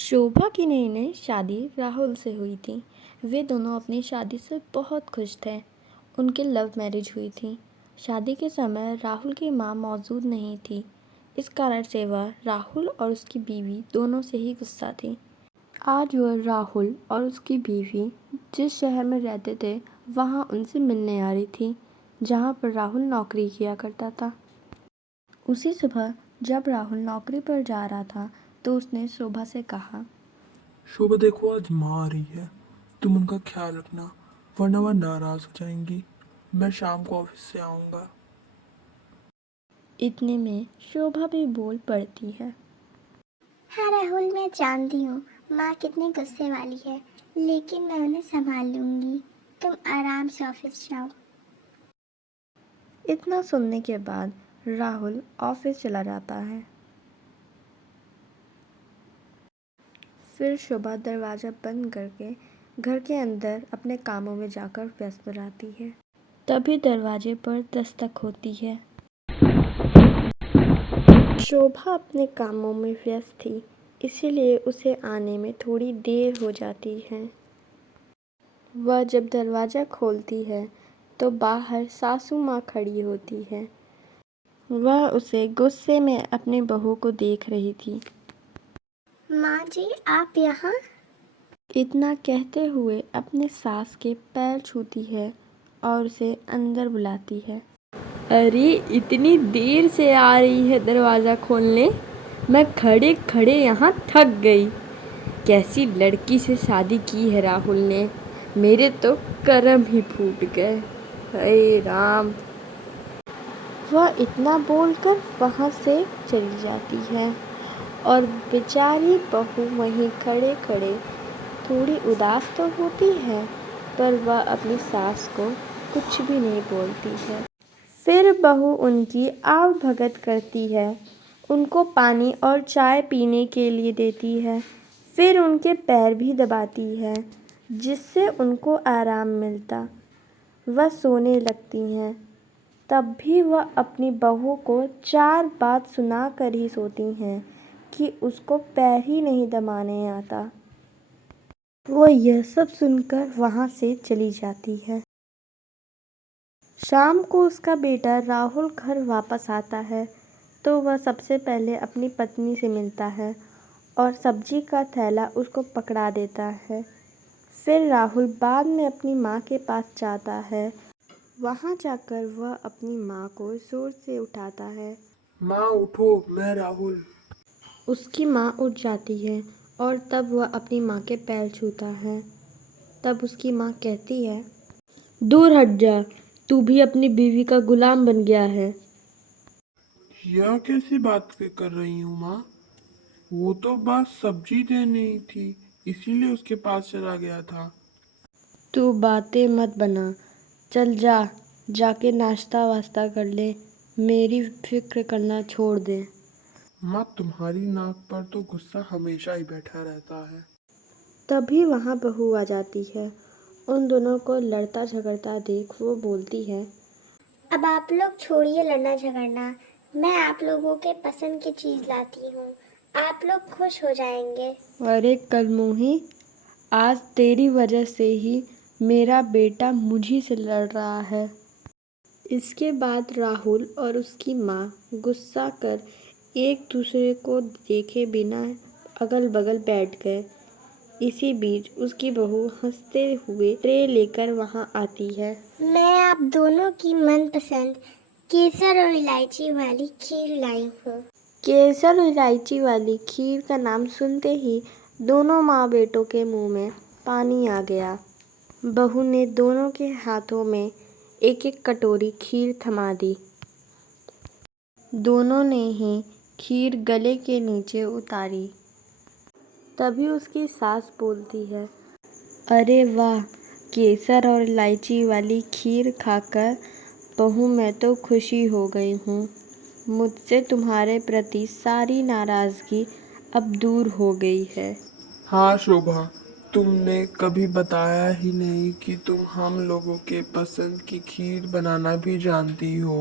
शोभा की नई नई शादी राहुल से हुई थी। वे दोनों अपनी शादी से बहुत खुश थे। उनकी लव मैरिज हुई थी। शादी के समय राहुल की माँ मौजूद नहीं थी। इस कारण से वह राहुल और उसकी बीवी दोनों से ही गुस्सा थी। आज वह राहुल और उसकी बीवी जिस शहर में रहते थे वहाँ उनसे मिलने आ रही थी, जहाँ पर राहुल नौकरी किया करता था। उसी सुबह जब राहुल नौकरी पर जा रहा था तो उसने शोभा से कहा, शोभा देखो आज माँ आ रही है, तुम उनका ख्याल रखना वरना वह नाराज हो जाएंगी। मैं शाम को ऑफिस से आऊँगा। इतने में शोभा भी बोल पड़ती है। हाँ राहुल, मैं जानती हूँ माँ कितनी गुस्से वाली है, लेकिन मैं उन्हें संभाल लूँगी। तुम आराम से ऑफिस जाओ। इतना सुनने के बाद राहुल ऑफिस चला जाता है। फिर शोभा दरवाज़ा बंद करके घर के अंदर अपने कामों में जाकर व्यस्त हो जाती है। तभी दरवाजे पर दस्तक होती है। शोभा अपने कामों में व्यस्त थी, इसीलिए उसे आने में थोड़ी देर हो जाती है। वह जब दरवाज़ा खोलती है तो बाहर सासू माँ खड़ी होती है। वह उसे गुस्से में अपनी बहू को देख रही थी। माँ जी, आप यहाँ? इतना कहते हुए अपने सास के पैर छूती है और उसे अंदर बुलाती है। अरे इतनी देर से आ रही है दरवाज़ा खोलने, मैं खड़े खड़े यहाँ थक गई। कैसी लड़की से शादी की है राहुल ने, मेरे तो कर्म ही फूट गए। हे राम। वह इतना बोलकर वहाँ से चली जाती है और बेचारी बहू वहीं खड़े खड़े थोड़ी उदास तो होती है, पर वह अपनी सास को कुछ भी नहीं बोलती है। फिर बहू उनकी आव भगत करती है, उनको पानी और चाय पीने के लिए देती है, फिर उनके पैर भी दबाती है जिससे उनको आराम मिलता। वह सोने लगती हैं। तब भी वह अपनी बहू को 4 बात सुना कर ही सोती हैं कि उसको पैर ही नहीं दबाने आता। वो यह सब सुनकर वहाँ से चली जाती है। शाम को उसका बेटा राहुल घर वापस आता है तो वह सबसे पहले अपनी पत्नी से मिलता है और सब्जी का थैला उसको पकड़ा देता है। फिर राहुल बाद में अपनी माँ के पास जाता है। वहाँ जाकर वह अपनी माँ को जोर से उठाता है। माँ उठो, मैं राहुल। उसकी माँ उठ जाती है और तब वह अपनी माँ के पैर छूता है। तब उसकी माँ कहती है, दूर हट जा, तू भी अपनी बीवी का गुलाम बन गया है। यह कैसी बात कर रही हूँ माँ? वो तो बस सब्जी देनी थी, इसीलिए उसके पास चला गया था। तू बातें मत बना, चल जा, जाके नाश्ता वास्ता कर ले, मेरी फिक्र करना छोड़ दे। माँ तुम्हारी नाक पर तो गुस्सा हमेशा ही बैठा रहता है। तभी वहाँ बहू आ जाती है। उन दोनों को लड़ता झगड़ता देख वो बोलती है, अब आप लोग छोड़िए लड़ना झगड़ना, मैं आप लोगों के पसंद की चीज़ लाती हूँ, आप लोग खुश हो जाएंगे। अरे कलमुही, आज तेरी वजह से ही मेरा बेटा मुझी से लड़ रहा है। इसके बाद राहुल और उसकी माँ गुस्सा कर एक दूसरे को देखे बिना अगल बगल बैठ गए। इसी बीच उसकी बहू हंसते हुए ट्रे लेकर वहाँ आती है। मैं आप दोनों की मनपसंद केसर और इलायची वाली खीर लाई हूँ। केसर और इलायची वाली खीर का नाम सुनते ही दोनों माँ बेटों के मुंह में पानी आ गया। बहू ने दोनों के हाथों में एक एक कटोरी खीर थमा दी। दोनों ने ही खीर गले के नीचे उतारी। तभी उसकी सास बोलती है, अरे वाह, केसर और इलायची वाली खीर खाकर बहू मैं तो खुशी हो गई हूँ। मुझसे तुम्हारे प्रति सारी नाराज़गी अब दूर हो गई है। हाँ शोभा, तुमने कभी बताया ही नहीं कि तुम हम लोगों के पसंद की खीर बनाना भी जानती हो।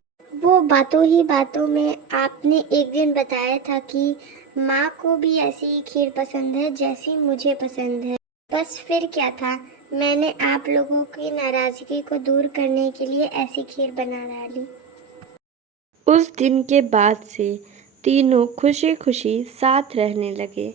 वो बातों ही बातों में आपने एक दिन बताया था कि माँ को भी ऐसी ही खीर पसंद है जैसी मुझे पसंद है। बस फिर क्या था, मैंने आप लोगों की नाराज़गी को दूर करने के लिए ऐसी खीर बना डाली। उस दिन के बाद से तीनों खुशी खुशी साथ रहने लगे।